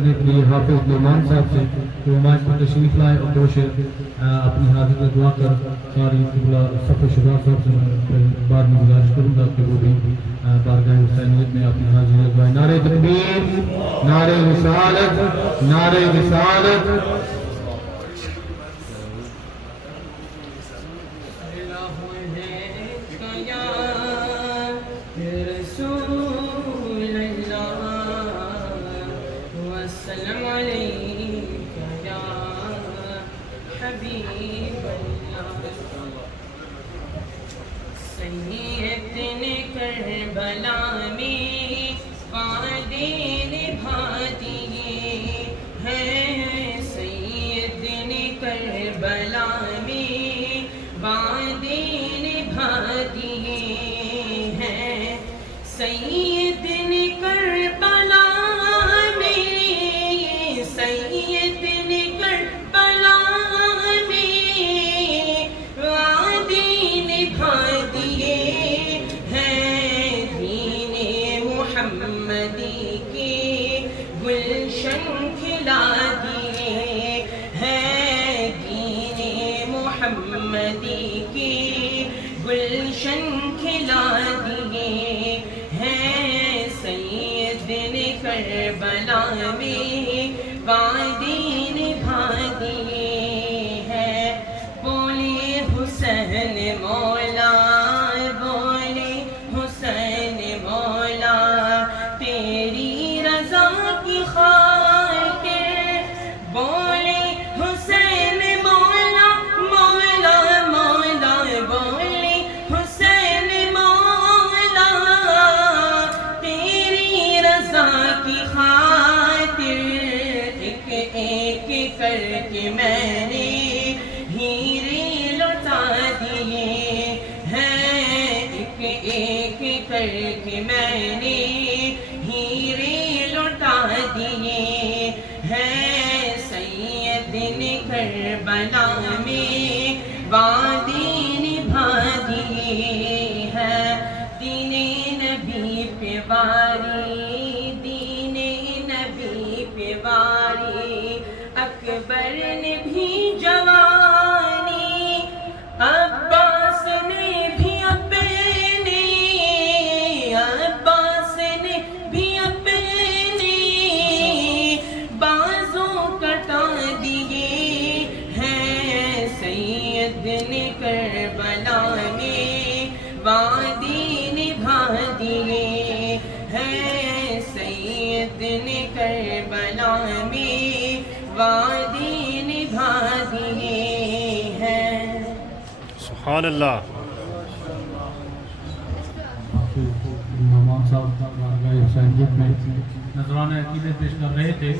کرنے کے لیے حافظ نعمان صاحب سے کہ وہ مائک پر تشریف لائے اور دو شعر اپنی حاضر میں دعا کر قاری قبلہ صفر شبار صاحب سے بعد میں گزارش کروں گا کہ وہ بھی بارگاہ حسینیت میں اپنی حاضری لگوائے. نعرہ تکبیر، نعرہ رسالت، نعرہ رسالت. السلام علیکم یا حبیب اللہ. سید نے کربلا میں وعدے نبھا دیے ہیں. سید نے کربلا میں وعدے نبھا دیے ہیں. سید نے کربلا سید نے کربلا میں وعدے نبھا دیے ہیں. دین محمدی کے گلشن کھلا دیے ہیں. دین محمدی کے گلشن کھلا دیے ہیں. سید نے کربلا میں وعدے نبھا دیے ہیں. بولے حسین مولا، بولے حسین مولا، تیری رضا کی خاطر. بولے حسین مولا، مولا مولا، بولے حسین مولا، تیری رضا کی خاطر. ایک کر کے میں نے ہیرے لوٹا دیے ہیں. ایک کر کے میں نے ہیرے لوٹا دیے ہیں. سید نے کربلا میں وعدے نبھا دیے ہیں. دین نبی پہ واری، دین نبی پہ واری، اکبر نے بھی جوانی، عباس نے بھی اپنے، عباس نے بھی اپنے بازو کٹا دیے ہیں. سید نے کربلا میں وعدے نبھا دیے ہیں. سید نے کربلا میں وعدے نبھا دیے ہیں. سبحان اللہ. نعمان صاحب بارگاہ حسینیت میں نذرانہ عقیدت پیش کر رہے تھے.